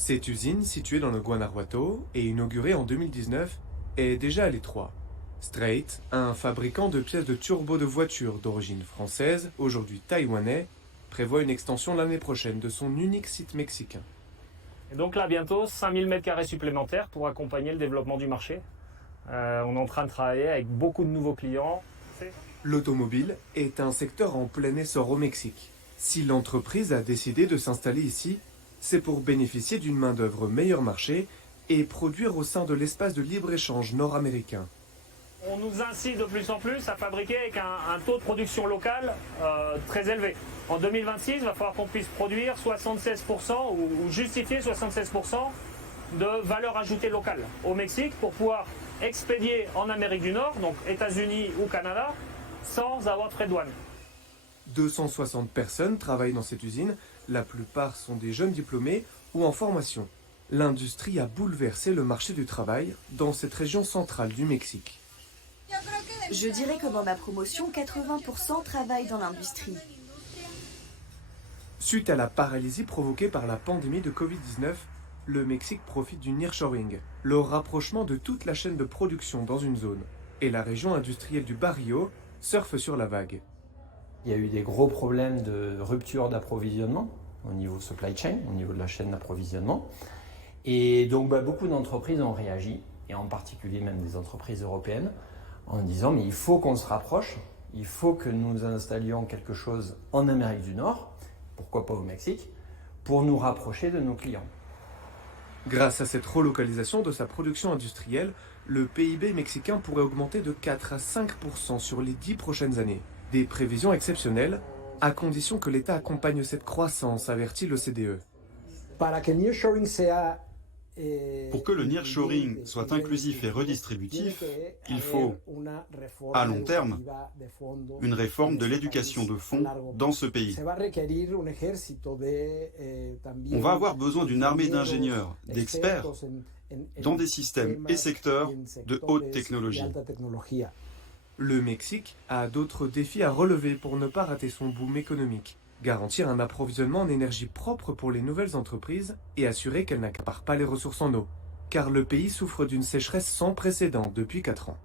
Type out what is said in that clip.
Cette usine, située dans le Guanajuato et inaugurée en 2019, est déjà à l'étroit. Straight, un fabricant de pièces de turbo de voitures d'origine française, aujourd'hui taïwanais, prévoit une extension l'année prochaine de son unique site mexicain. Et donc là, bientôt, 5000 m² supplémentaires pour accompagner le développement du marché. On est en train de travailler avec beaucoup de nouveaux clients. L'automobile est un secteur en plein essor au Mexique. Si l'entreprise a décidé de s'installer ici, c'est pour bénéficier d'une main-d'œuvre meilleur marché et produire au sein de l'espace de libre-échange nord-américain. On nous incite de plus en plus à fabriquer avec un taux de production local très élevé. En 2026, il va falloir qu'on puisse produire 76% ou justifier 76% de valeur ajoutée locale au Mexique pour pouvoir expédier en Amérique du Nord, donc États-Unis ou Canada, sans avoir de frais de douane. 260 personnes travaillent dans cette usine, la plupart sont des jeunes diplômés ou en formation. L'industrie a bouleversé le marché du travail dans cette région centrale du Mexique. Je dirais que dans ma promotion, 80% travaillent dans l'industrie. Suite à la paralysie provoquée par la pandémie de Covid-19, le Mexique profite du nearshoring, le rapprochement de toute la chaîne de production dans une zone. Et la région industrielle du Barrio surfe sur la vague. Il y a eu des gros problèmes de rupture d'approvisionnement au niveau supply chain, au niveau de la chaîne d'approvisionnement. Et donc beaucoup d'entreprises ont réagi, et en particulier même des entreprises européennes, en disant mais il faut qu'on se rapproche, il faut que nous installions quelque chose en Amérique du Nord, pourquoi pas au Mexique, pour nous rapprocher de nos clients. Grâce à cette relocalisation de sa production industrielle, le PIB mexicain pourrait augmenter de 4 à 5% sur les 10 prochaines années. Des prévisions exceptionnelles, à condition que l'État accompagne cette croissance, avertit l'OCDE. Pour que le nearshoring soit inclusif et redistributif, il faut, à long terme, une réforme de l'éducation de fond dans ce pays. On va avoir besoin d'une armée d'ingénieurs, d'experts, dans des systèmes et secteurs de haute technologie. Le Mexique a d'autres défis à relever pour ne pas rater son boom économique. Garantir un approvisionnement en énergie propre pour les nouvelles entreprises et assurer qu'elles n'accaparent pas les ressources en eau, car le pays souffre d'une sécheresse sans précédent depuis 4 ans.